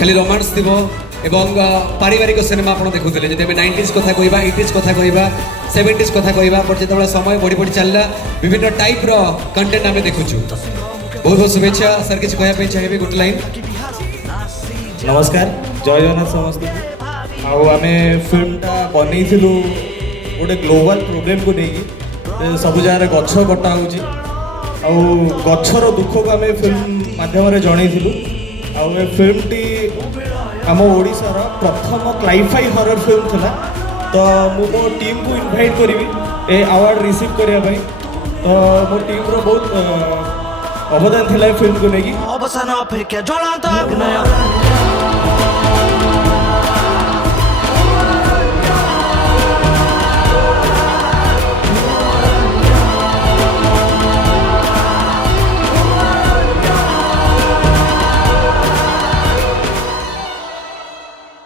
खाली रोमांस थी एवं पारिवारिक सिनेमा आप देखुले जब 90s कथा कहवा 80s कथा कहवा 70s कथा कहवा बट जो समय बढ़ी बढ़ी चलला विभिन्न टाइप रो कंटेंट आम देखुचु बहुत बहुत शुभेच्छा सर किसी कहना चाहिए गोटे लाइन नमस्कार जय जगन्नाथ समस्त आम फिल्मटा बनई गोटे ग्लोबल प्रोब्लेम को लेकिन सब जगह गछ कटा हो गचर दुख को आम फिल्म मध्यम जनईलु आ फिल्मटी आम ओडिशार प्रथम क्लाइफाई हरर फिल्म थिला तो मो टीम को इनवाइट करी ए अवार्ड रिसीव करने तो मो टीम रो बहुत अवदान थिला फिल्म को लेकिन